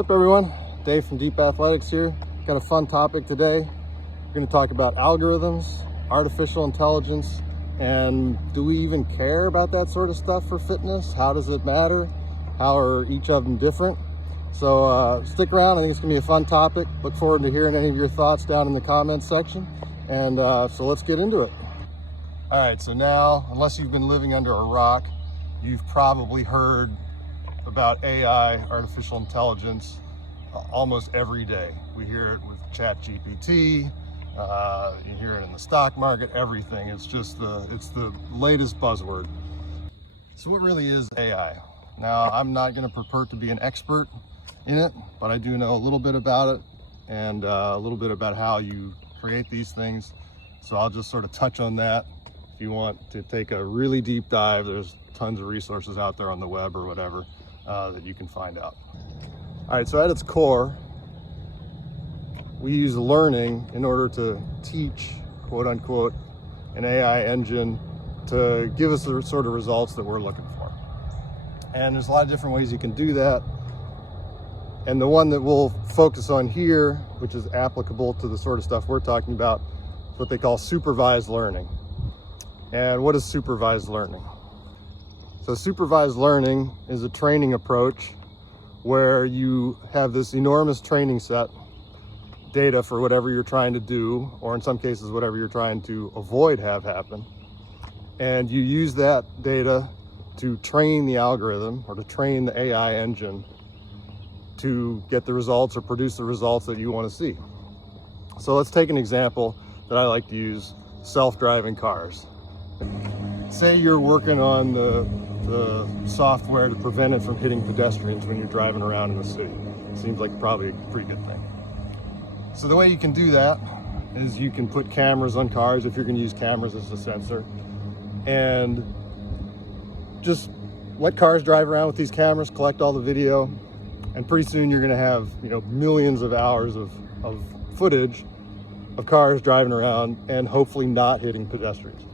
What's up, everyone? Dave from Deep Athletics here. Got a fun topic today. We're going to talk about algorithms, artificial intelligence, and do we even care about that sort of stuff for fitness? How does it matter? How are each of them different? So stick around. I think it's going to be a fun topic. Look forward to hearing any of your thoughts down in the comments section. And so let's get into it. All right, so now, unless you've been living under a rock, you've probably heard about AI, artificial intelligence, almost every day. We hear it with ChatGPT, you hear it in the stock market, everything. It's the latest buzzword. So what really is AI? Now, I'm not going to purport to be an expert in it, but I do know a little bit about it and a little bit about how you create these things. So I'll just sort of touch on that. If you want to take a really deep dive, there's tons of resources out there on the web or whatever that you can find out. All right, so at its core, we use learning in order to teach, quote unquote, an AI engine to give us the sort of results that we're looking for. And there's a lot of different ways you can do that. And the one that we'll focus on here, which is applicable to the sort of stuff we're talking about, is what they call supervised learning. And what is supervised learning? So supervised learning is a training approach where you have this enormous training set, data for whatever you're trying to do, or in some cases, whatever you're trying to avoid have happen. And you use that data to train the algorithm or to train the AI engine to get the results or produce the results that you want to see. So let's take an example that I like to use, self-driving cars. Say you're working on the software to prevent it from hitting pedestrians when you're driving around in the city. Seems like probably a pretty good thing. So the way you can do that is you can put cameras on cars if you're going to use cameras as a sensor, and just let cars drive around with these cameras, collect all the video, and pretty soon you're going to have, millions of hours of footage of cars driving around and hopefully not hitting pedestrians.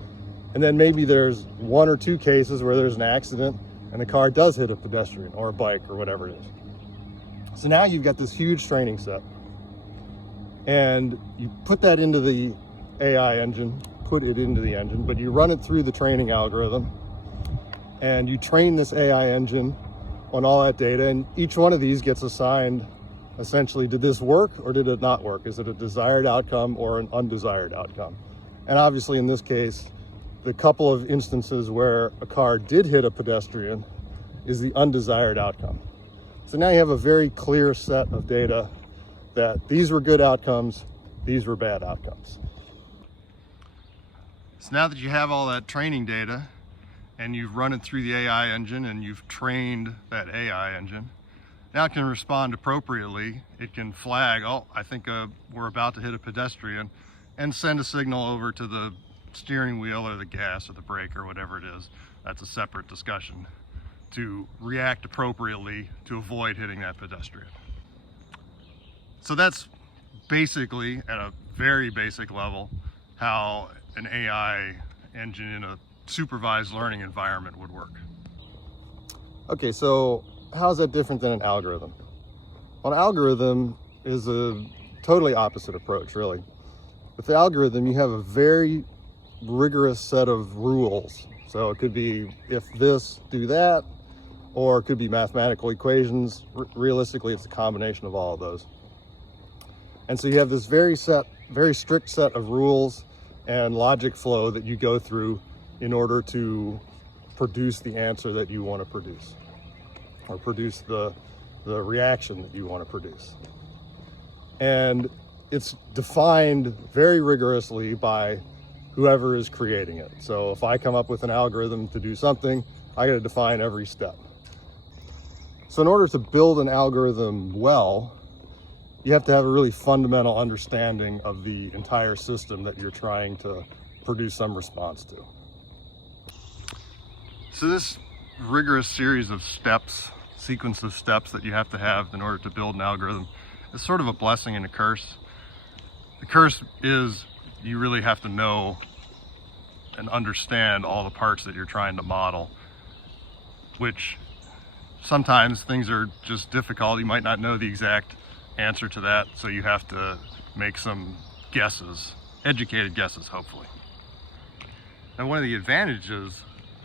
And then maybe there's one or two cases where there's an accident and the car does hit a pedestrian or a bike or whatever it is. So now you've got this huge training set, and you put that into the AI engine, but you run it through the training algorithm, and you train this AI engine on all that data, and each one of these gets assigned, essentially, did this work or did it not work? Is it a desired outcome or an undesired outcome? And obviously in this case, the couple of instances where a car did hit a pedestrian is the undesired outcome. So now you have a very clear set of data that these were good outcomes, these were bad outcomes. So now that you have all that training data and you've run it through the AI engine and you've trained that AI engine, now it can respond appropriately. It can flag, oh, I think we're about to hit a pedestrian, and send a signal over to the steering wheel or the gas or the brake or whatever it is. That's a separate discussion, to react appropriately to avoid hitting that pedestrian. So that's basically, at a very basic level, how an AI engine in a supervised learning environment would work. Okay, so how is that different than an algorithm? Well, an algorithm is a totally opposite approach, really. With the algorithm, you have a very rigorous set of rules. So it could be if this, do that, or it could be mathematical equations. Realistically, it's a combination of all of those. And so you have this very strict set of rules and logic flow that you go through in order to produce the answer that you want to produce, or produce the reaction that you want to produce. And it's defined very rigorously by whoever is creating it. So if I come up with an algorithm to do something, I got to define every step. So in order to build an algorithm well, you have to have a really fundamental understanding of the entire system that you're trying to produce some response to. So this rigorous series of steps, sequence of steps that you have to have in order to build an algorithm, is sort of a blessing and a curse. The curse is you really have to know and understand all the parts that you're trying to model, which sometimes things are just difficult. You might not know the exact answer to that, so you have to make some guesses, educated guesses, hopefully. And one of the advantages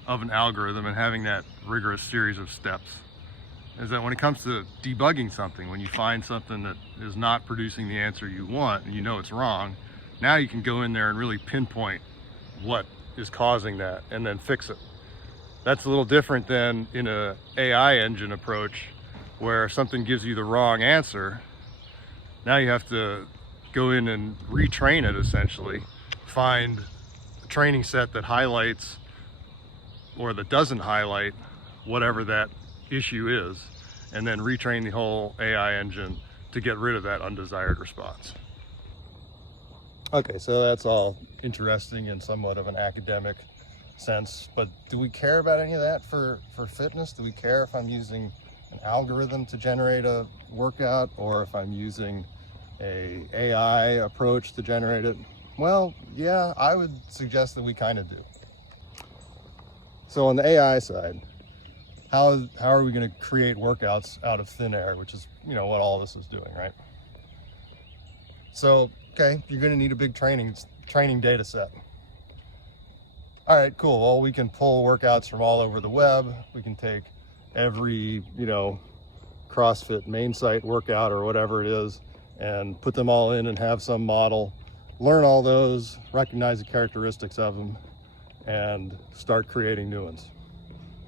of an algorithm and having that rigorous series of steps is that when it comes to debugging something, when you find something that is not producing the answer you want and you know it's wrong, now you can go in there and really pinpoint what is causing that and then fix it. That's a little different than in an AI engine approach where something gives you the wrong answer. Now you have to go in and retrain it, essentially, find a training set that highlights or that doesn't highlight whatever that issue is, and then retrain the whole AI engine to get rid of that undesired response. Okay, so that's all interesting in somewhat of an academic sense, but do we care about any of that for fitness? Do we care if I'm using an algorithm to generate a workout or if I'm using a AI approach to generate it? Well, yeah, I would suggest that we kind of do. So on the AI side, how are we going to create workouts out of thin air, which is, what all this is doing, right? So, okay, you're going to need a big training data set. All right, cool. Well, we can pull workouts from all over the web. We can take every, CrossFit main site workout or whatever it is and put them all in and have some model, learn all those, recognize the characteristics of them, and start creating new ones.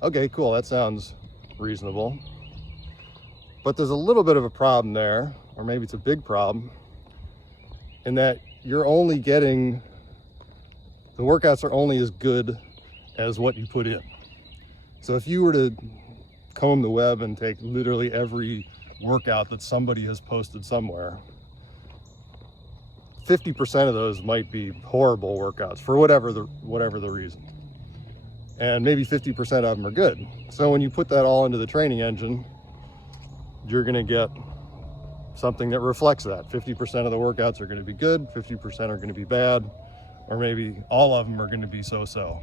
Okay, cool, that sounds reasonable. But there's a little bit of a problem there, or maybe it's a big problem, in that you're only getting, the workouts are only as good as what you put in. So if you were to comb the web and take literally every workout that somebody has posted somewhere, 50% of those might be horrible workouts for whatever the reason. And maybe 50% of them are good. So when you put that all into the training engine, you're gonna get something that reflects that. 50% of the workouts are gonna be good, 50% are gonna be bad, or maybe all of them are gonna be so-so,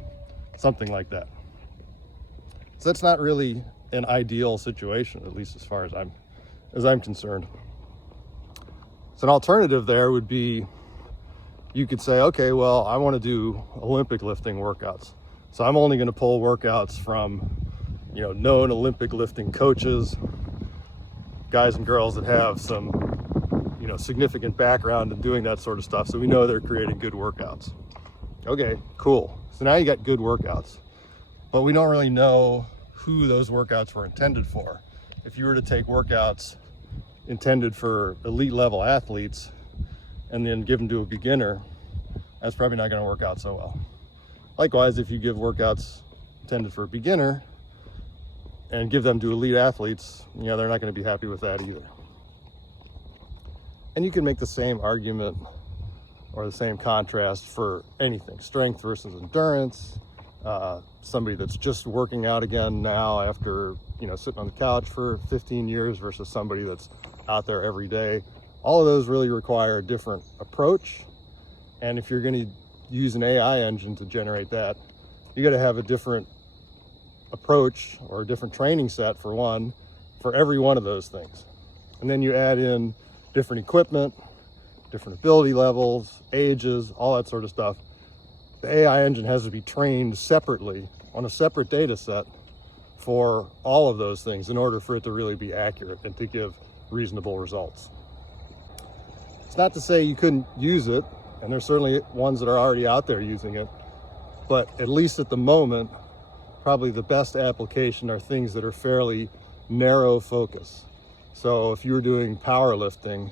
something like that. So that's not really an ideal situation, at least as far as I'm concerned. So an alternative there would be, you could say, okay, well, I want to do Olympic lifting workouts. So I'm only going to pull workouts from, known Olympic lifting coaches, guys and girls that have some, significant background in doing that sort of stuff. So we know they're creating good workouts. Okay, cool. So now you got good workouts, but we don't really know who those workouts were intended for. If you were to take workouts intended for elite level athletes and then give them to a beginner, that's probably not going to work out so well. Likewise, if you give workouts intended for a beginner and give them to elite athletes, they're not going to be happy with that either. And you can make the same argument or the same contrast for anything, strength versus endurance, somebody that's just working out again now after sitting on the couch for 15 years versus somebody that's out there every day. All of those really require a different approach, and if you're going to use an AI engine to generate that, you got to have a different approach or a different training set for every one of those things. And then you add in different equipment, different ability levels, ages, all that sort of stuff. The AI engine has to be trained separately on a separate data set for all of those things in order for it to really be accurate and to give reasonable results. It's not to say you couldn't use it, and there's certainly ones that are already out there using it, but at least at the moment, probably the best application are things that are fairly narrow focus. So if you were doing powerlifting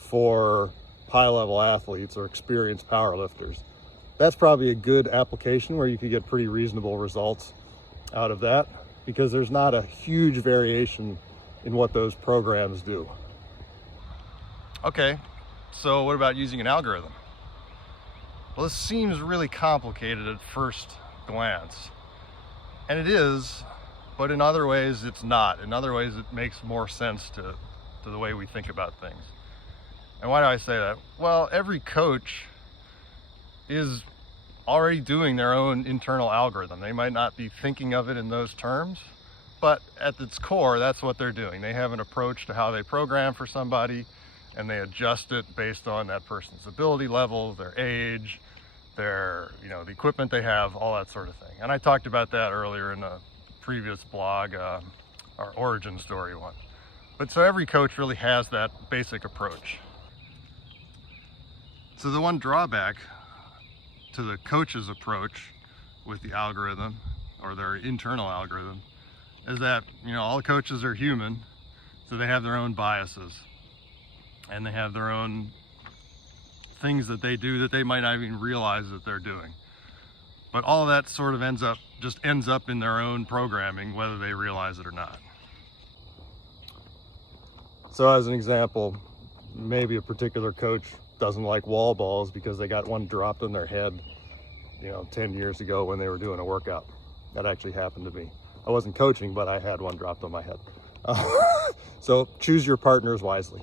for high-level athletes or experienced powerlifters, that's probably a good application where you could get pretty reasonable results out of that, because there's not a huge variation in what those programs do. Okay, so what about using an algorithm? Well, this seems really complicated at first glance, and it is, but in other ways it's not. In other ways it makes more sense to the way we think about things. And why do I say that? Well, every coach is already doing their own internal algorithm. They might not be thinking of it in those terms, but at its core, that's what they're doing. They have an approach to how they program for somebody, and they adjust it based on that person's ability level, their age, their, the equipment they have, all that sort of thing. And I talked about that earlier in a previous blog, our origin story one. But so every coach really has that basic approach. So the one drawback to the coach's approach with the algorithm, or their internal algorithm, is that, all coaches are human, so they have their own biases, and they have their own things that they do that they might not even realize that they're doing. But all of that sort of ends up in their own programming, whether they realize it or not. So as an example, maybe a particular coach doesn't like wall balls because they got one dropped in their head, 10 years ago when they were doing a workout. That actually happened to me. I wasn't coaching, but I had one dropped on my head. So choose your partners wisely.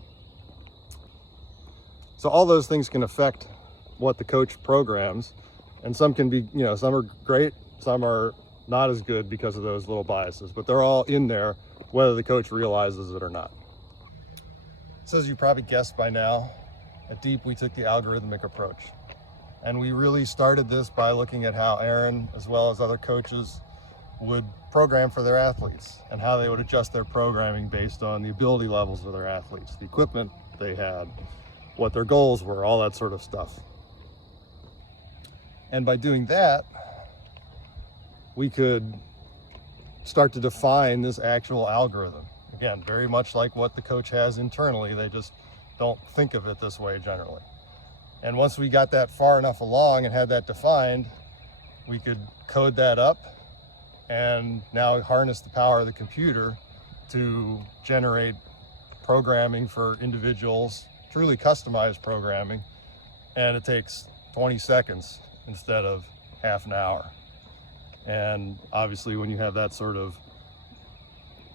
So all those things can affect what the coach programs, and some can be, some are great, some are not as good because of those little biases, but they're all in there whether the coach realizes it or not. So as you probably guessed by now, at Deep we took the algorithmic approach. And we really started this by looking at how Aaron, as well as other coaches, would program for their athletes and how they would adjust their programming based on the ability levels of their athletes, the equipment they had, what their goals were, all that sort of stuff. And by doing that, we could start to define this actual algorithm. Again, very much like what the coach has internally, they just don't think of it this way generally. And once we got that far enough along and had that defined, we could code that up and now harness the power of the computer to generate programming for individuals, truly customized programming, and it takes 20 seconds instead of half an hour. And obviously when you have that sort of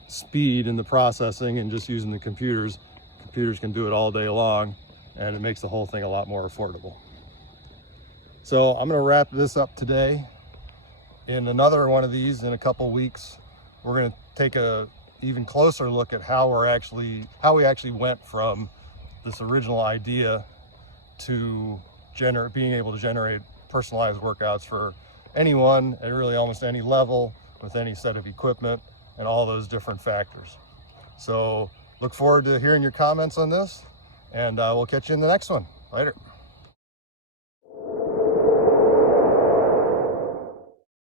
speed in the processing and just using the computers can do it all day long, and it makes the whole thing a lot more affordable. So I'm going to wrap this up today. In another one of these in a couple weeks, we're going to take a even closer look at how we actually went from this original idea to being able to generate personalized workouts for anyone at really almost any level with any set of equipment and all those different factors. So look forward to hearing your comments on this, and we'll catch you in the next one. Later.